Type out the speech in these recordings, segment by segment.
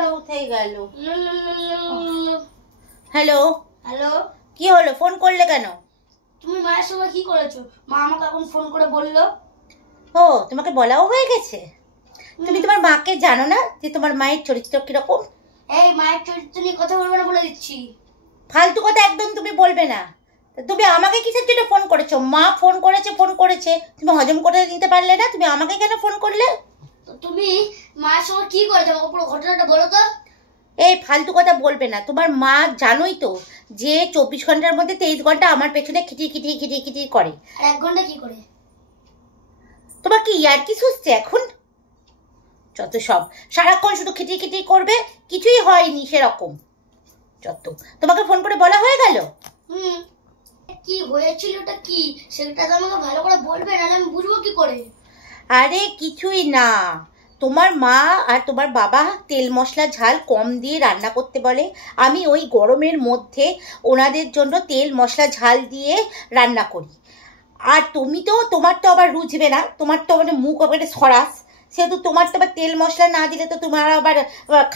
ফোনটা উঠেই গেল। হ্যালো হ্যালো, কি হলো, ফোন করলে কেন? তুমি মায়ের সঙ্গে কি করেছো? মা আমাকে এখন ফোন করে বললো। ও, তোমাকে বলাও হয়ে গেছে? তুমি তোমার মাকে জানো না যে তোমার মায়ের চরিত্র কিরকম? এই মায়ের চরিত্র নিয়ে কথা বলবে না বলে দিচ্ছি। ফালতু কথা একদম তুমি বলবে না। তুমি আমাকে কিসের জন্য ফোন করেছো? মা ফোন করেছে, তুমি হজম করে নিতে পারলে না? তুমি আমাকে কেন ফোন করলে? তো তুমি মায়ের সঙ্গে কি করেছো আমাকে পুরো ঘটনাটা বলো তো। এই ফালতু কথা বলবে না। তোমার মা জানোই তো যে 24 ঘন্টার মধ্যে 23 ঘন্টা আমার পেছনে খিটি করে। আর 1 ঘন্টা কি করে? তোমার কি ইয়ার কি সুসছে এখন? যত সব, সারাক্ষণ শুধু খিটি করবে, কিছুই হয়নি সেরকম। যত, তোমাকে ফোন করে বলা হয়ে গেল? কি হয়েছিল ওটা কি সেটা তো আমাকে ভালো করে বলবে, নাহলে আমি বুঝবো কি করে? আরে কিছুই না, তোমার মা আর তোমার বাবা তেল মশলা ঝাল কম দিয়ে রান্না করতে বলে। আমি ওই গরমের মধ্যে ওনাদের জন্য তেল মশলা ঝাল দিয়ে রান্না করি। আর তোমার তো আবার রুঝবে না, তোমার তো মানে মুখ আবার সরাস, সেহেতু তোমার তো আবার তেল মশলা না দিলে তো তোমার আবার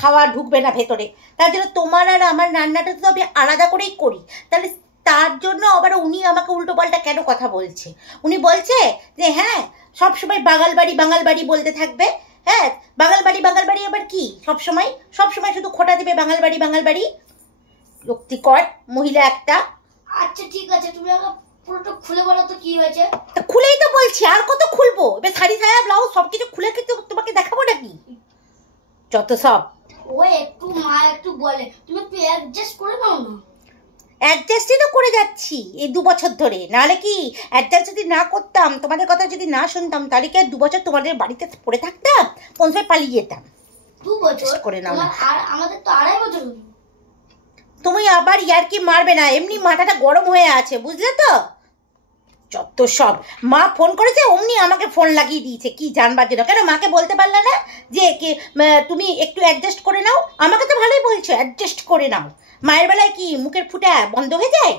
খাওয়া ঢুকবে না ভেতরে। তার জন্য তোমার আর আমার রান্নাটা তো আমি আলাদা করেই করি। তাহলে তার জন্য আবার উনি আমাকে উল্টো পাল্টা কেন কথা বলছে? উনি বলছে যে হ্যাঁ সবসময় বাঙাল বাড়ি বলতে থাকবে। হ্যাঁ, বাঙাল বাড়ি আবার কি? সবসময় শুধু খোটা দেবে বাঙাল বাড়ি। লক্ষ্মীকর মহিলা একটা। আচ্ছা ঠিক আছে, তুমি আমাকে পুরোটা খুলে বলো তো কি হয়েছে। খুলেই তো বলছি, আর কত খুলবো? এবার শাড়ি সায়া ব্লাউজ সবকিছু খুলে কিন্তু তোমাকে দেখাবো নাকি? যত সব। ও একটু মা একটু বলে, তুমি একটু অ্যাডজাস্ট করে নাও না। অ্যাডজাস্টই তো করে যাচ্ছি এই 2 বছর ধরে। নাহলে কি অ্যাডজাস্ট যদি না করতাম, তোমাদের কথা যদি না শুনতাম, তাহলে কি আর 2 বছর তোমাদের বাড়িতে পড়ে থাকতাম? কোন সময় পালিয়ে যেতাম? 2 বছর করে নাও। আর আমাদের তো 2.5 বছর হলো। তুমি আবার ইয়ার কি মারবে না, এমনি মাথাটা গরম হয়ে আছে, বুঝলে তো? যত সব। মা ফোন করেছে, অমনি আমাকে ফোন লাগিয়ে দিয়েছে কি জানবার জন্য। কেন মাকে বলতে পারলে না যে তুমি একটু অ্যাডজাস্ট করে নাও? আমাকে তো ভালোই বলছো অ্যাডজাস্ট করে নাও। মায়ের বেলায় কি মুখের ফুটা বন্ধ হয়ে যায়?